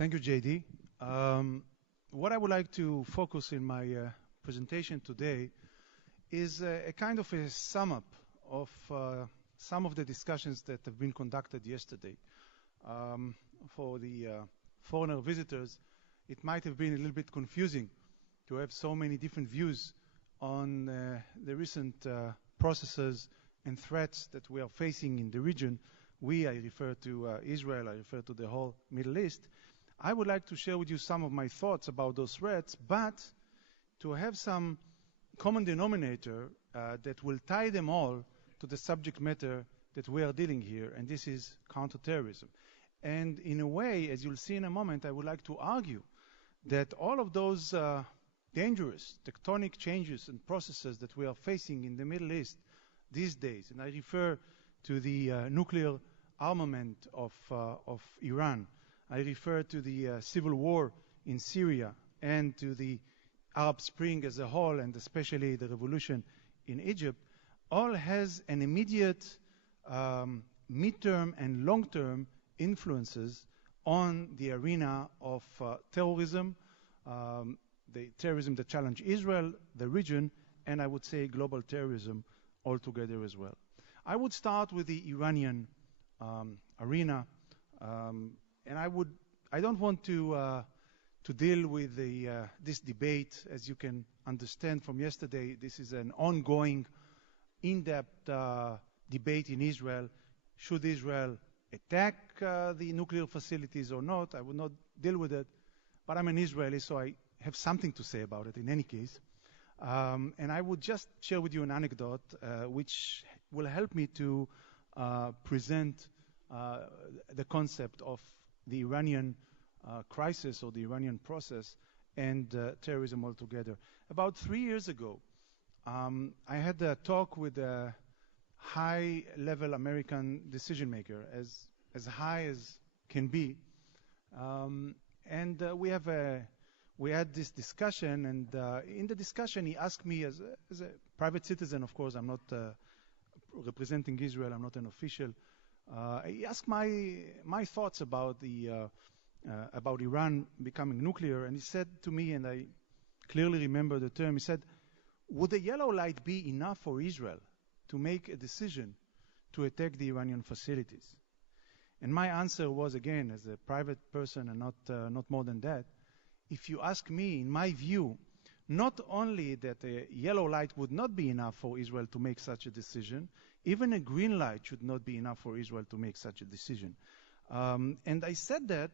Thank you, JD. What I would like to focus in my presentation today is a kind of a sum up of some of the discussions that have been conducted yesterday. For the foreigner visitors, it might have been a little bit confusing to have so many different views on the recent processes and threats that we are facing in the region. I refer to Israel, I refer to the whole Middle East. I would like to share with you some of my thoughts about those threats, but to have some common denominator that will tie them all to the subject matter that we are dealing here, and this is counterterrorism. And in a way, as you'll see in a moment, I would like to argue that all of those dangerous tectonic changes and processes that we are facing in the Middle East these days, and I refer to the nuclear armament of Iran, I refer to the civil war in Syria and to the Arab Spring as a whole, and especially the revolution in Egypt, all has an immediate midterm and long-term influences on the arena of terrorism, the terrorism that challenge Israel, the region, and I would say global terrorism altogether as well. I would start with the Iranian arena, and I don't want to deal with this debate. As you can understand from yesterday, this is an ongoing, in-depth debate in Israel. Should Israel attack the nuclear facilities or not? I would not deal with it, but I'm an Israeli, so I have something to say about it in any case. And I would just share with you an anecdote which will help me to present the concept of the Iranian crisis or the Iranian process and terrorism altogether. About 3 years ago, I had a talk with a high-level American decision maker, as high as can be, and we had this discussion, and in the discussion he asked me, as a private citizen, of course, I'm not representing Israel, I'm not an official, he asked my thoughts about Iran becoming nuclear, and he said to me, and I clearly remember the term, he said, would a yellow light be enough for Israel to make a decision to attack the Iranian facilities? And my answer was, again, as a private person and not more than that, if you ask me, in my view, not only that a yellow light would not be enough for Israel to make such a decision, even a green light should not be enough for Israel to make such a decision. And I said that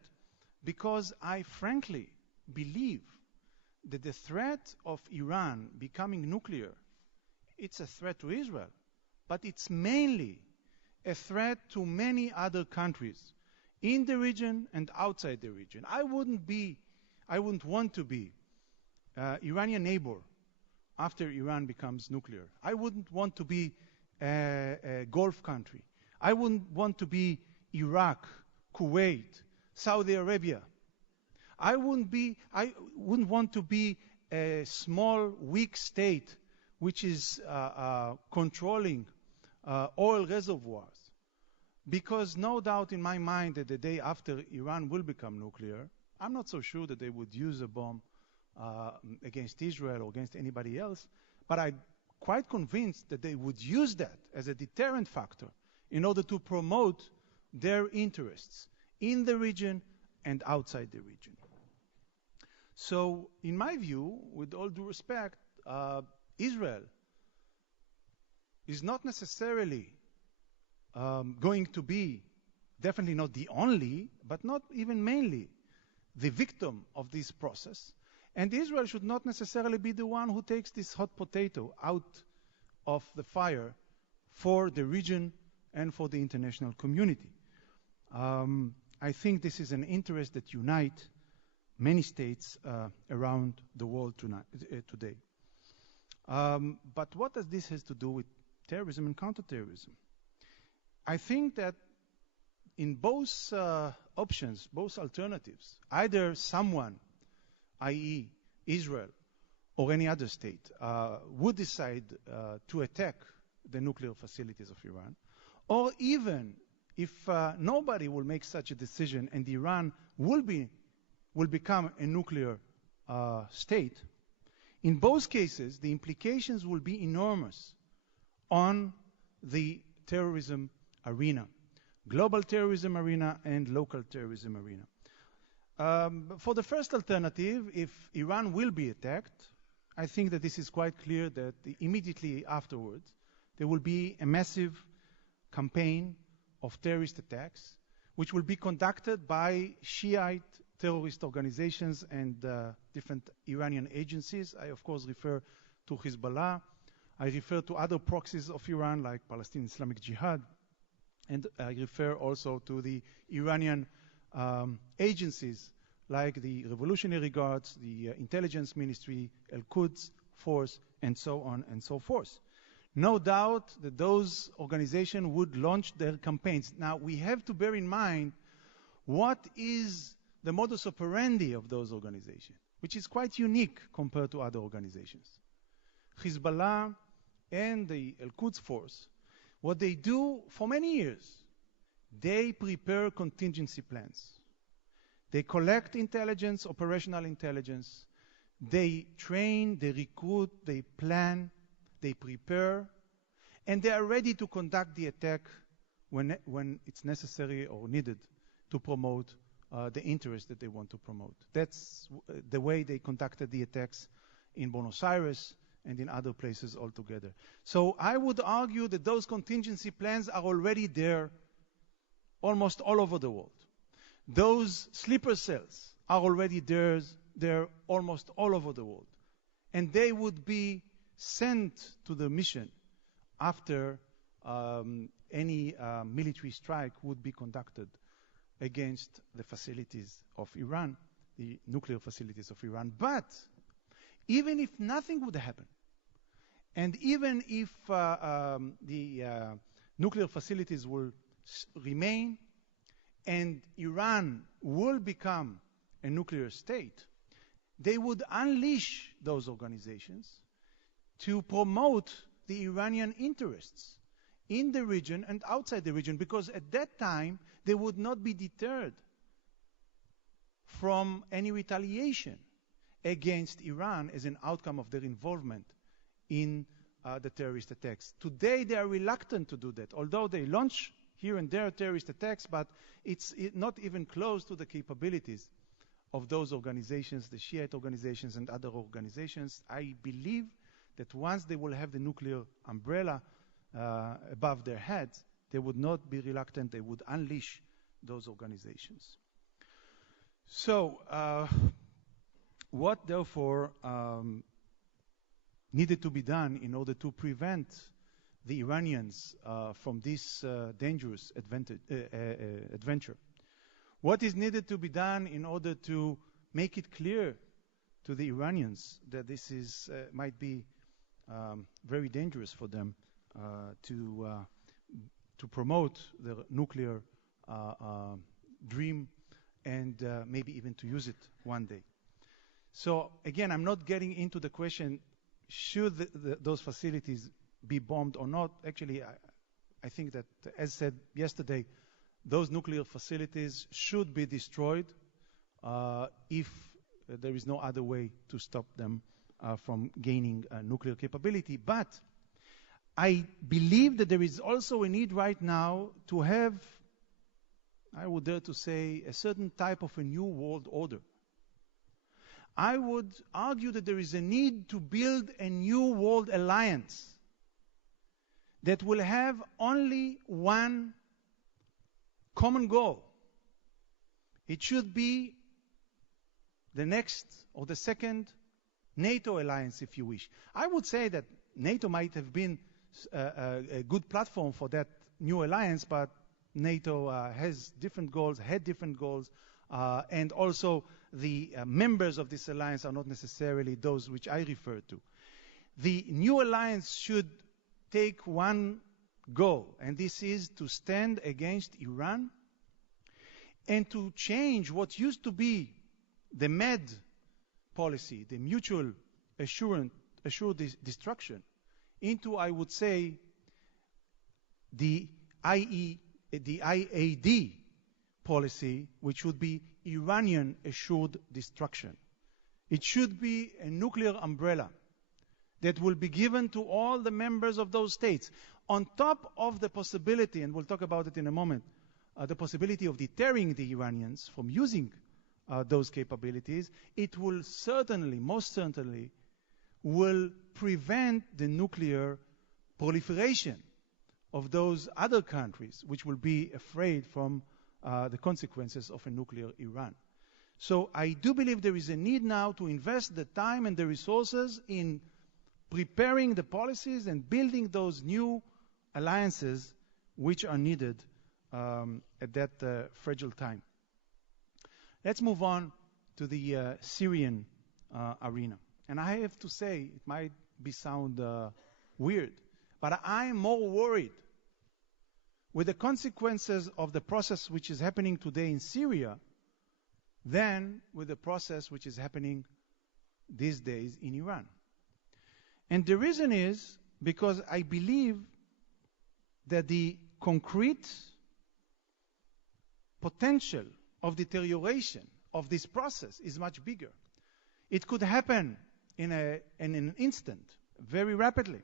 because I frankly believe that the threat of Iran becoming nuclear, it's a threat to Israel, but it's mainly a threat to many other countries in the region and outside the region. I wouldn't want to be Iranian neighbor after Iran becomes nuclear. I wouldn't want to be a Gulf country. I wouldn't want to be Iraq, Kuwait, Saudi Arabia. I wouldn't want to be a small, weak state which is controlling oil reservoirs. Because no doubt in my mind that the day after Iran will become nuclear, I'm not so sure that they would use a bomb against Israel or against anybody else, but I'm quite convinced that they would use that as a deterrent factor in order to promote their interests in the region and outside the region. So, in my view, with all due respect, Israel is not necessarily going to be, definitely not the only, but not even mainly, the victim of this process. And Israel should not necessarily be the one who takes this hot potato out of the fire for the region and for the international community. I think this is an interest that unites many states around the world today. But what does this have to do with terrorism and counterterrorism? I think that in both options, both alternatives, either someone, i.e. Israel or any other state, would decide to attack the nuclear facilities of Iran, or even if nobody will make such a decision and Iran will be will become a nuclear state, in both cases, the implications will be enormous on the terrorism arena, global terrorism arena and local terrorism arena. For the first alternative, if Iran will be attacked, I think that this is quite clear that immediately afterwards there will be a massive campaign of terrorist attacks, which will be conducted by Shiite terrorist organizations and different Iranian agencies. I, of course, refer to Hezbollah. I refer to other proxies of Iran, like Palestinian Islamic Jihad. And I refer also to the Iranian agencies, like the Revolutionary Guards, the Intelligence Ministry, Al-Quds Force, and so on and so forth. No doubt that those organizations would launch their campaigns. Now, we have to bear in mind what is the modus operandi of those organizations, which is quite unique compared to other organizations. Hezbollah and the Al-Quds Force, what they do for many years, they prepare contingency plans. They collect intelligence, operational intelligence. They train, they recruit, they plan, they prepare, and they are ready to conduct the attack when it's necessary or needed to promote the interest that they want to promote. That's the way they conducted the attacks in Buenos Aires and in other places altogether. So I would argue that those contingency plans are already there almost all over the world. Those sleeper cells are already there almost all over the world. And they would be sent to the mission after any military strike would be conducted against the facilities of Iran, the nuclear facilities of Iran. But even if nothing would happen, and even if the nuclear facilities will remain and Iran will become a nuclear state, they would unleash those organizations to promote the Iranian interests in the region and outside the region, because at that time they would not be deterred from any retaliation against Iran as an outcome of their involvement in the terrorist attacks. Today they are reluctant to do that, although they launch here and there terrorist attacks, but it's not even close to the capabilities of those organizations, the Shiite organizations and other organizations. I believe that once they will have the nuclear umbrella above their heads, they would not be reluctant, they would unleash those organizations. So, what therefore needed to be done in order to prevent the Iranians from this dangerous adventure? What is needed to be done in order to make it clear to the Iranians that this is might be very dangerous for them to promote the nuclear dream and maybe even to use it one day? So again, I'm not getting into the question, should those facilities be bombed or not? Actually, I think that, as said yesterday, those nuclear facilities should be destroyed if there is no other way to stop them from gaining nuclear capability. But I believe that there is also a need right now to have, I would dare to say, a certain type of a new world order. I would argue that there is a need to build a new world alliance that will have only one common goal. It should be the next or the second NATO alliance, if you wish. I would say that NATO might have been a good platform for that new alliance, but NATO has different goals, had different goals, and also the members of this alliance are not necessarily those which I refer to. The new alliance should take one goal, and this is to stand against Iran and to change what used to be the MED policy, the mutual assured destruction, into, I would say, the IAD policy, which would be Iranian assured destruction. It should be a nuclear umbrella that will be given to all the members of those states, on top of the possibility, and we'll talk about it in a moment, the possibility of deterring the Iranians from using those capabilities. It will certainly, most certainly, will prevent the nuclear proliferation of those other countries which will be afraid from the consequences of a nuclear Iran. So I do believe there is a need now to invest the time and the resources in preparing the policies and building those new alliances which are needed at that fragile time. Let's move on to the Syrian arena. And I have to say, it might sound weird, but I am more worried with the consequences of the process which is happening today in Syria than with the process which is happening these days in Iran. And the reason is because I believe that the concrete potential of deterioration of this process is much bigger. It could happen in an instant, very rapidly.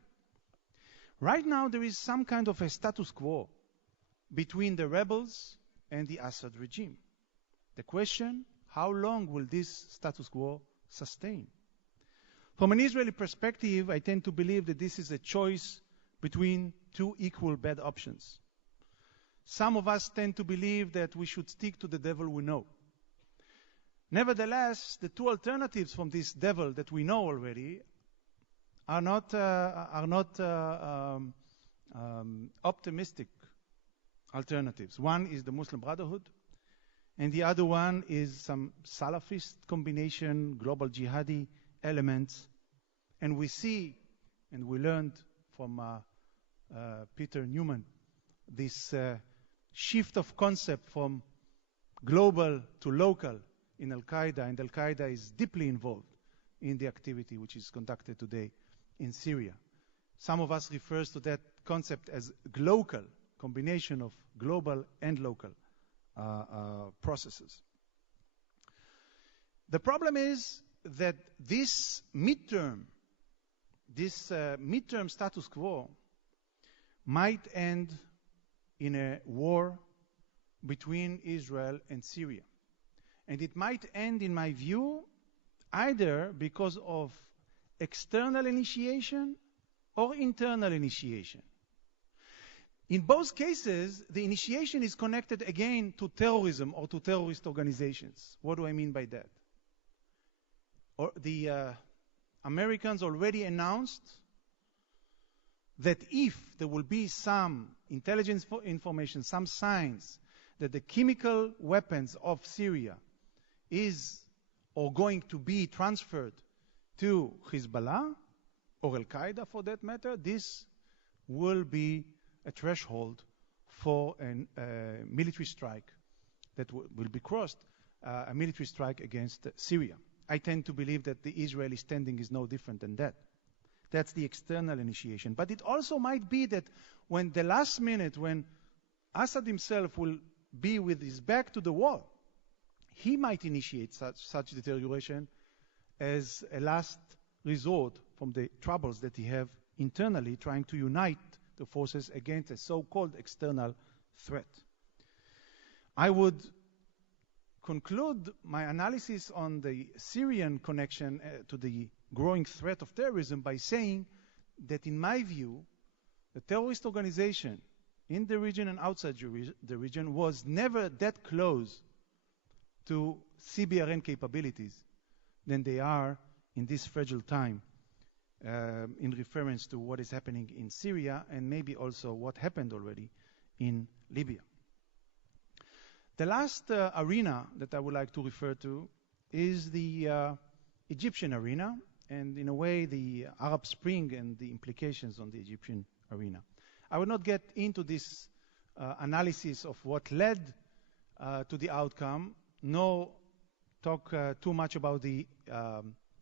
Right now there is some kind of a status quo between the rebels and the Assad regime. The question, how long will this status quo sustain? From an Israeli perspective, I tend to believe that this is a choice between two equal bad options. Some of us tend to believe that we should stick to the devil we know. Nevertheless, the two alternatives from this devil that we know already are not optimistic alternatives. One is the Muslim Brotherhood, and the other one is some Salafist combination, global jihadi elements. And we see, and we learned from Peter Newman, this shift of concept from global to local in Al-Qaeda, and Al-Qaeda is deeply involved in the activity which is conducted today in Syria. Some of us refers to that concept as glocal, combination of global and local processes. The problem is that this midterm status quo might end in a war between Israel and Syria. And it might end, in my view, either because of external initiation or internal initiation. In both cases, the initiation is connected again to terrorism or to terrorist organizations. What do I mean by that? The Americans already announced that if there will be some intelligence information, some signs that the chemical weapons of Syria is or going to be transferred to Hezbollah or Al-Qaeda for that matter, this will be a threshold for a military strike that will be crossed, a military strike against Syria. I tend to believe that the Israeli standing is no different than that. That's the external initiation. But it also might be that when the last minute, when Assad himself will be with his back to the wall, he might initiate such deterioration as a last resort from the troubles that he have internally, trying to unite the forces against a so-called external threat. I would conclude my analysis on the Syrian connection to the growing threat of terrorism by saying that, in my view, the terrorist organization in the region and outside the region was never that close to CBRN capabilities than they are in this fragile time, in reference to what is happening in Syria and maybe also what happened already in Libya. The last arena that I would like to refer to is the Egyptian arena, and in a way the Arab Spring and the implications on the Egyptian arena. I will not get into this analysis of what led to the outcome, nor talk too much about the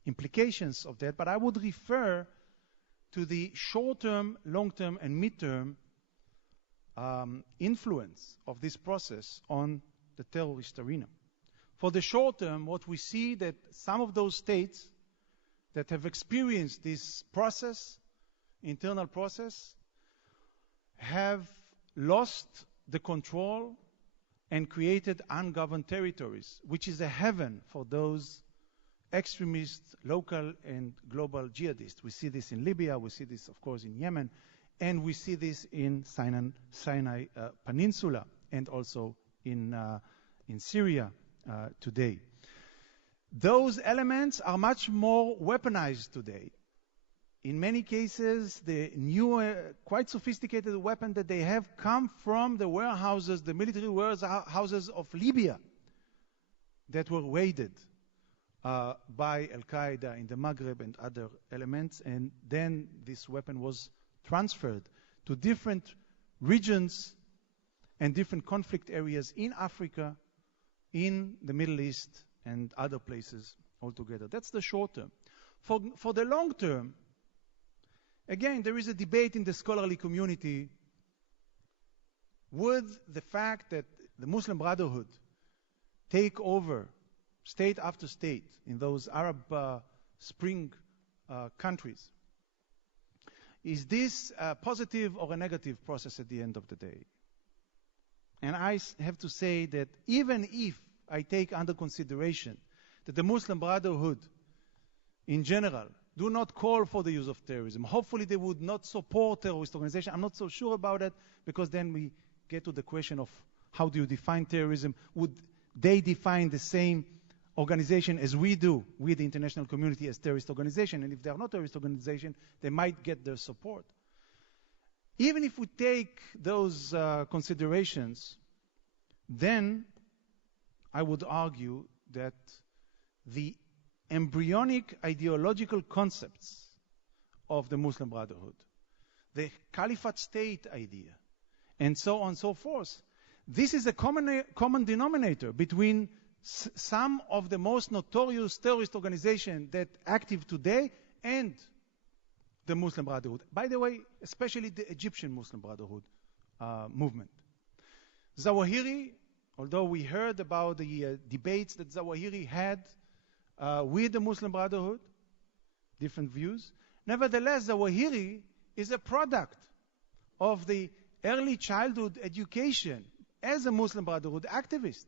implications of that, but I would refer to the short-term, long-term, and mid-term influence of this process on the terrorist arena. For the short term, what we see that some of those states that have experienced this process, internal process, have lost the control and created ungoverned territories, which is a heaven for those extremist, local and global jihadists. We see this in Libya, we see this, of course, in Yemen, and we see this in Sinai Peninsula and also in Syria today. Those elements are much more weaponized today. In many cases, the new, quite sophisticated weapon that they have come from the warehouses, the military warehouses of Libya that were raided by Al-Qaeda in the Maghreb and other elements, and then this weapon was transferred to different regions and different conflict areas in Africa, in the Middle East, and other places altogether. That's the short term. For the long term, again, there is a debate in the scholarly community. Would the fact that the Muslim Brotherhood take over state after state in those Arab Spring countries, is this a positive or a negative process at the end of the day? And I have to say that even if I take under consideration that the Muslim Brotherhood in general do not call for the use of terrorism, hopefully they would not support terrorist organizations. I'm not so sure about it, because then we get to the question of how do you define terrorism? Would they define the same organization as we do, we the international community, as terrorist organization? And if they are not terrorist organization, they might get their support. Even if we take those considerations, then I would argue that the embryonic ideological concepts of the Muslim Brotherhood, the caliphate state idea, and so on and so forth, this is a common denominator between some of the most notorious terrorist organizations that active today and the Muslim Brotherhood. By the way, especially the Egyptian Muslim Brotherhood movement. Zawahiri, although we heard about the debates that Zawahiri had with the Muslim Brotherhood, different views, nevertheless, Zawahiri is a product of the early childhood education as a Muslim Brotherhood activist.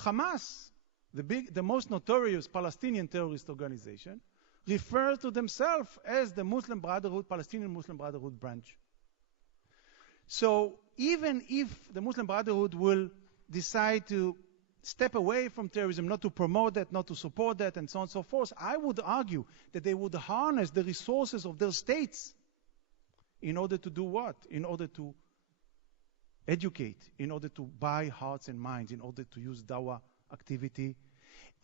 Hamas, the most notorious Palestinian terrorist organization, refers to themselves as the Muslim Brotherhood, Palestinian Muslim Brotherhood branch. So even if the Muslim Brotherhood will decide to step away from terrorism, not to promote that, not to support that, and so on and so forth, I would argue that they would harness the resources of their states in order to do what? In order to educate, in order to buy hearts and minds, in order to use dawah activity.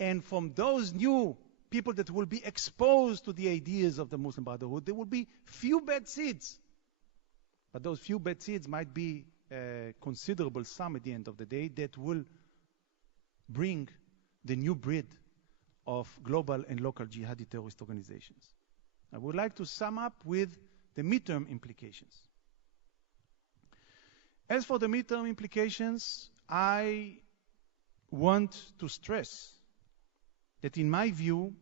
And from those new people that will be exposed to the ideas of the Muslim Brotherhood, there will be few bad seeds. But those few bad seeds might be a considerable sum at the end of the day that will bring the new breed of global and local jihadi terrorist organizations. I would like to sum up with the midterm implications. As for the midterm implications, I want to stress that in my view,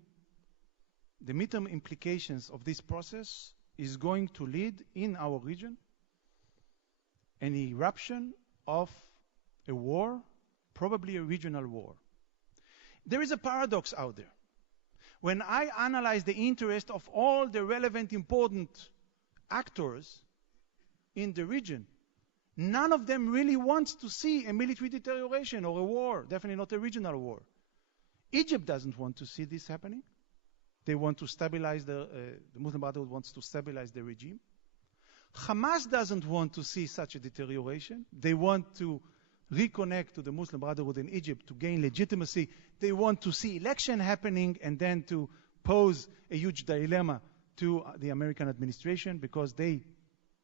the midterm implications of this process is going to lead in our region an eruption of a war, probably a regional war. There is a paradox out there. When I analyze the interest of all the relevant important actors in the region, none of them really wants to see a military deterioration or a war, definitely not a regional war. Egypt doesn't want to see this happening. They want to stabilize the Muslim Brotherhood wants to stabilize the regime. Hamas doesn't want to see such a deterioration. They want to reconnect to the Muslim Brotherhood in Egypt to gain legitimacy. They want to see election happening and then to pose a huge dilemma to the American administration, because they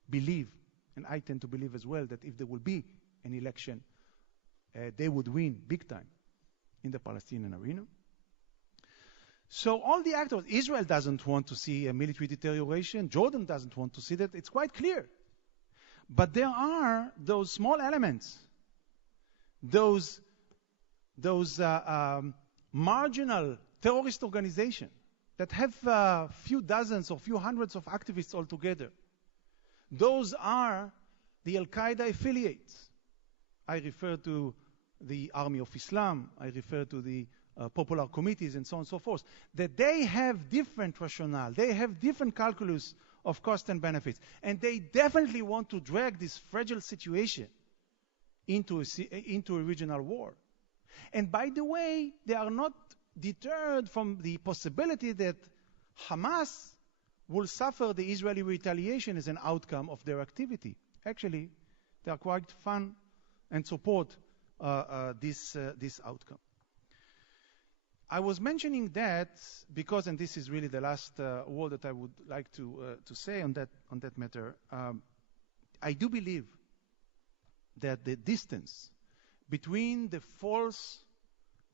believe, and I tend to believe as well, that if there will be an election, they would win big time in the Palestinian arena. So all the actors, Israel doesn't want to see a military deterioration, Jordan doesn't want to see that, it's quite clear. But there are those small elements those marginal terrorist organizations that have a few dozens or few hundreds of activists altogether. Those are the Al-Qaeda affiliates. I refer to the Army of Islam, I refer to the popular committees and so on and so forth, that they have different rationale, they have different calculus of cost and benefits, and they definitely want to drag this fragile situation into a regional war. And by the way, they are not deterred from the possibility that Hamas will suffer the Israeli retaliation as an outcome of their activity. Actually, they are quite fun and support this outcome. I was mentioning that because, and this is really the last word that I would like to say on that matter, I do believe that the distance between the false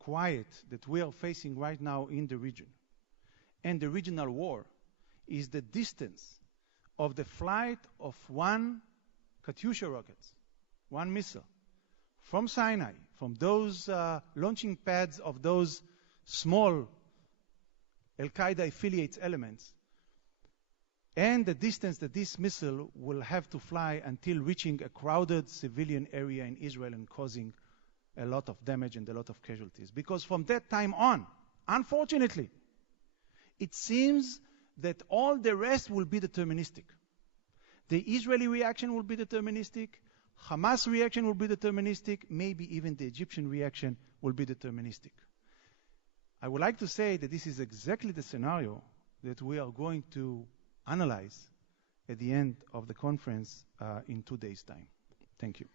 quiet that we are facing right now in the region and the regional war is the distance of the flight of one Katyusha rockets, one missile, from Sinai, from those launching pads of those small Al-Qaeda affiliates elements, and the distance that this missile will have to fly until reaching a crowded civilian area in Israel and causing a lot of damage and a lot of casualties. Because from that time on, unfortunately, it seems that all the rest will be deterministic. The Israeli reaction will be deterministic, Hamas reaction will be deterministic, maybe even the Egyptian reaction will be deterministic. I would like to say that this is exactly the scenario that we are going to analyze at the end of the conference in 2 days' time. Thank you.